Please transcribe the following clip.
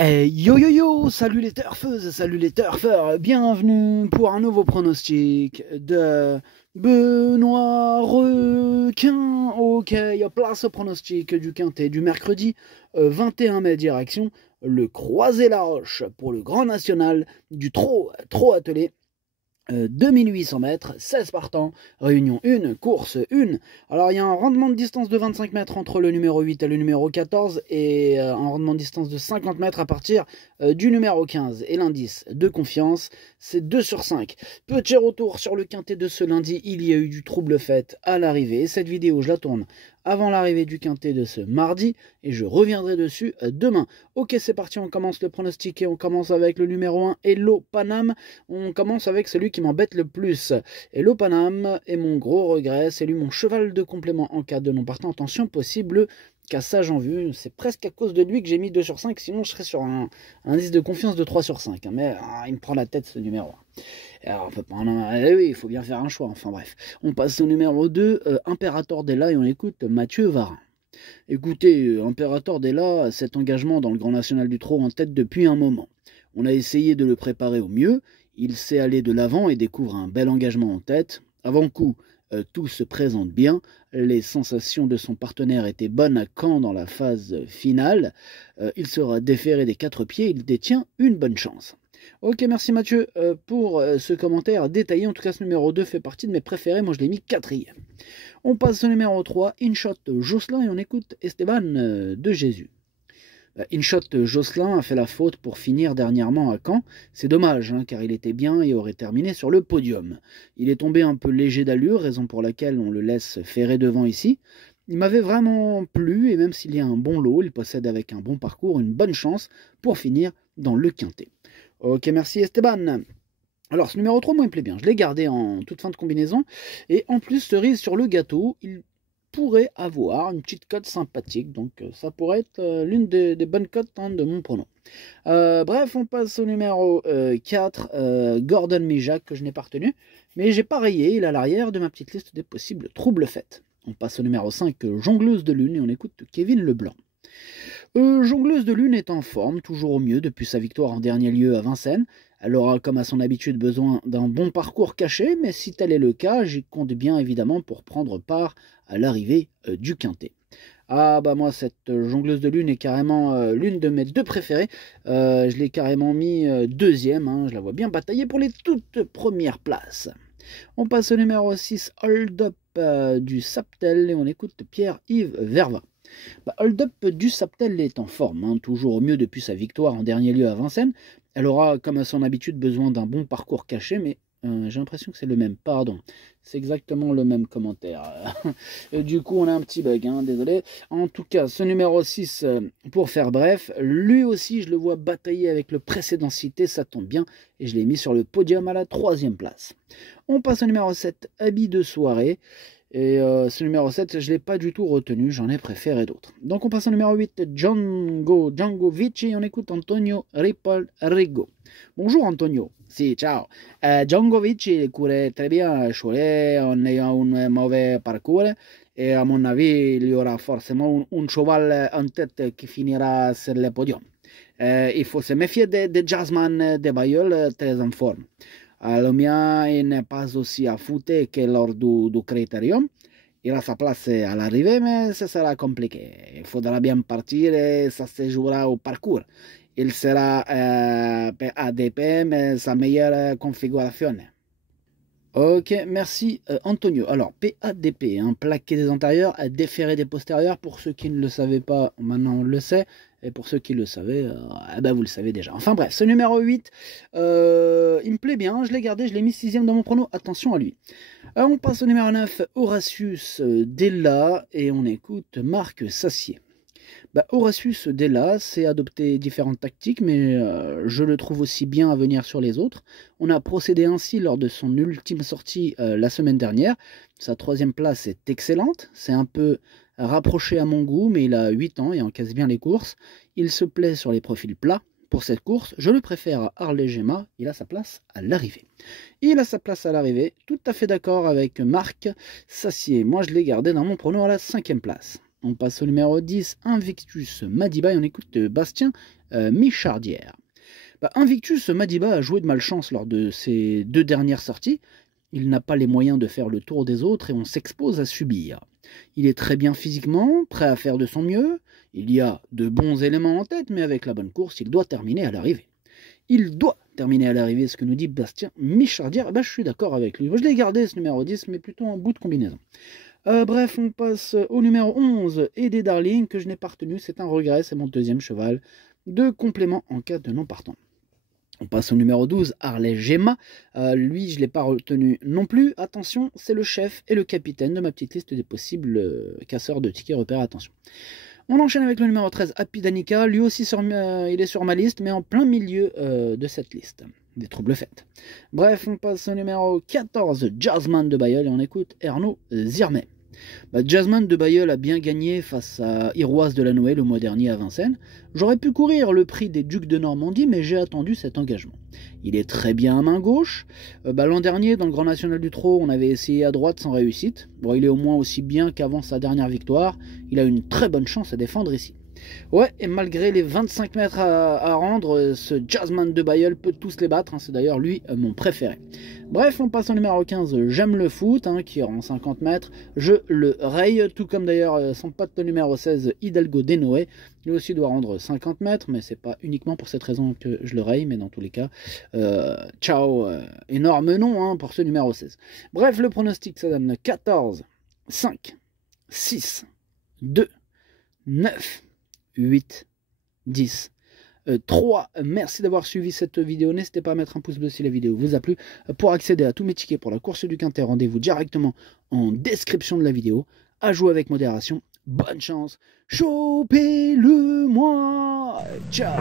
Hey, yo yo yo, salut les turfeuses, salut les turfeurs, bienvenue pour un nouveau pronostic de Benoît Requin. Ok, place au pronostic du quintet du mercredi 21 mai direction le Croisé-la-Roche pour le Grand National du trot attelé. 2800 mètres, 16 partants, réunion 1, course 1. Alors il y a un rendement de distance de 25 mètres entre le numéro 8 et le numéro 14 et un rendement de distance de 50 mètres à partir du numéro 15. Et l'indice de confiance, c'est 2 sur 5. Petit retour sur le quintet de ce lundi, il y a eu du trouble fait à l'arrivée. Cette vidéo, je la tourne avant l'arrivée du quintet de ce mardi et je reviendrai dessus demain. Ok, c'est parti, on commence le pronostic et on commence avec le numéro 1, Hello Panam. On commence avec celui qui m'embête le plus. Hello Panam est mon gros regret, c'est lui mon cheval de complément en cas de non partant. Attention, possible cassage en vue, c'est presque à cause de lui que j'ai mis 2 sur 5, sinon je serais sur un indice de confiance de 3 sur 5. Mais il me prend la tête ce numéro 1. Alors, on peut pas oui, il faut bien faire un choix, enfin bref. On passe au numéro 2, Imperator Della, et on écoute Mathieu Varin. Écoutez, Imperator Della, cet engagement dans le Grand National du Trot en tête depuis un moment. On a essayé de le préparer au mieux, il sait aller de l'avant et découvre un bel engagement en tête. Avant coup, tout se présente bien, les sensations de son partenaire étaient bonnes à Caen dans la phase finale. Il sera déféré des 4 pieds, il détient une bonne chance. Ok, merci Mathieu pour ce commentaire détaillé. En tout cas, ce numéro 2 fait partie de mes préférés. Moi, je l'ai mis 4e. On passe au numéro 3, Inshot Josselin, et on écoute Esteban de Jésus. Inshot Josselin a fait la faute pour finir dernièrement à Caen. C'est dommage, hein, car il était bien et aurait terminé sur le podium. Il est tombé un peu léger d'allure, raison pour laquelle on le laisse ferrer devant ici. Il m'avait vraiment plu, et même s'il y a un bon lot, il possède avec un bon parcours une bonne chance pour finir dans le quintet. Ok, merci Esteban. Alors, ce numéro 3, moi, il me plaît bien. Je l'ai gardé en toute fin de combinaison. Et en plus, cerise sur le gâteau, il pourrait avoir une petite cote sympathique. Donc, ça pourrait être l'une des bonnes cotes de mon pronom. Bref, on passe au numéro 4, Gordon Mijak, que je n'ai pas retenu. Mais j'ai pas rayé, il est à l'arrière de ma petite liste des possibles troubles faits. On passe au numéro 5, Jongleuse de Lune, et on écoute Kevin Leblanc. Jongleuse de Lune est en forme, toujours au mieux depuis sa victoire en dernier lieu à Vincennes. Elle aura comme à son habitude besoin d'un bon parcours caché, mais si tel est le cas, j'y compte bien évidemment pour prendre part à l'arrivée du quintet. Ah bah moi cette Jongleuse de Lune est carrément l'une de mes 2 préférées. Je l'ai carrément mis 2e, hein, je la vois bien batailler pour les toutes premières places. On passe au numéro 6, Hold Up du Saptel, et on écoute Pierre-Yves Verva. Hold Up du Saptel est en forme, hein, toujours au mieux depuis sa victoire en dernier lieu à Vincennes. Elle aura, comme à son habitude, besoin d'un bon parcours caché, mais j'ai l'impression que c'est le même. Pardon, c'est exactement le même commentaire. Du coup, on a un petit bug, hein, désolé. En tout cas, ce numéro 6, pour faire bref, lui aussi, je le vois batailler avec le précédent cité, ça tombe bien, et je l'ai mis sur le podium à la 3e place. On passe au numéro 7, Habit de soirée. Et ce numéro 7, je ne l'ai pas du tout retenu, j'en ai préféré d'autres. Donc on passe au numéro 8, Django Vici, et on écoute Antonio Rigo. Bonjour Antonio. Si, ciao. Django Vici courait très bien à Cholet en ayant un mauvais parcours. Et à mon avis, il y aura forcément un cheval en tête qui finira sur le podium. Il faut se méfier des Jasmine de Bayeul, très en forme. Le mien il n'est pas aussi affûté que lors du Critérium. Il a sa place à l'arrivée, mais ce sera compliqué. Il faudra bien partir et ça se jouera au parcours. Il sera PADP, mais sa meilleure configuration. Ok, merci Antonio. Alors, PADP, hein, plaqué des antérieurs, déféré des postérieurs. Pour ceux qui ne le savaient pas, maintenant on le sait. Et pour ceux qui le savaient, vous le savez déjà. Enfin bref, ce numéro 8, il me plaît bien. Je l'ai gardé, je l'ai mis 6e dans mon prono. Attention à lui. On passe au numéro 9, Horatius Della, et on écoute Marc Sassier. Horatius Della s'est adopté différentes tactiques, mais je le trouve aussi bien à venir sur les autres. On a procédé ainsi lors de son ultime sortie la semaine dernière. Sa 3e place est excellente, c'est un peu rapproché à mon goût, mais il a 8 ans et encaisse bien les courses. Il se plaît sur les profils plats. Pour cette course, je le préfère à Harley-Gemma, il a sa place à l'arrivée. Il a sa place à l'arrivée, tout à fait d'accord avec Marc Sassier. Moi je l'ai gardé dans mon prono à la 5e place. On passe au numéro 10, Invictus Madiba, et on écoute Bastien Michardière. Invictus Madiba a joué de malchance lors de ses 2 dernières sorties. Il n'a pas les moyens de faire le tour des autres et on s'expose à subir. Il est très bien physiquement, prêt à faire de son mieux. Il y a de bons éléments en tête, mais avec la bonne course, il doit terminer à l'arrivée. Il doit terminer à l'arrivée, ce que nous dit Bastien Michardière. Je suis d'accord avec lui. Moi, je l'ai gardé ce numéro 10, mais plutôt en bout de combinaison. Bref, on passe au numéro 11, Eddie Darling, que je n'ai pas retenu. C'est un regret, c'est mon 2e cheval de complément en cas de non partant. On passe au numéro 12, Harley Gemma. Lui, je ne l'ai pas retenu non plus. Attention, c'est le chef et le capitaine de ma petite liste des possibles casseurs de tickets repères. Attention. On enchaîne avec le numéro 13, Happy Danica. Lui aussi, il est sur ma liste, mais en plein milieu de cette liste. Des troubles faits. Bref, on passe au numéro 14, Jazzman de Bayeul, et on écoute Ernaud Zirmet. Jazzman de Bayeul a bien gagné face à Iroise de la Noë le mois dernier à Vincennes. J'aurais pu courir le prix des Ducs de Normandie, mais j'ai attendu cet engagement. Il est très bien à main gauche. L'an dernier, dans le Grand National du Trot, on avait essayé à droite sans réussite. Bon, il est au moins aussi bien qu'avant sa dernière victoire. Il a une très bonne chance à défendre ici. Ouais, et malgré les 25 mètres à rendre, ce Jazzman de Bayeul peut tous les battre, hein, c'est d'ailleurs lui mon préféré. Bref, on passe au numéro 15, J'aime le foot, hein, qui est en 50 mètres, je le raye, tout comme d'ailleurs son pote numéro 16, Hidalgo Denoé, lui aussi doit rendre 50 mètres, mais c'est pas uniquement pour cette raison que je le raye, mais dans tous les cas, ciao, énorme nom hein, pour ce numéro 16. Bref, le pronostic, ça donne 14, 5, 6, 2, 9, 8, 10, 3. Merci d'avoir suivi cette vidéo. N'hésitez pas à mettre un pouce bleu si la vidéo vous a plu. Pour accéder à tous mes tickets pour la course du Quintet, rendez-vous directement en description de la vidéo. À jouer avec modération. Bonne chance. Chopez-le moi. Ciao.